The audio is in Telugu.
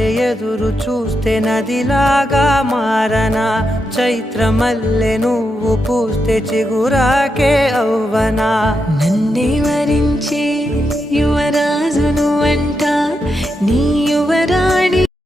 వలె ఎదురు చూస్తే నదిలాగా మారనా, చైత్రమల్లె నువ్వు పూస్తే చిగురాకే అవ్వనా. నన్నే వరించే యువరాజును అంట నీ యువరాజు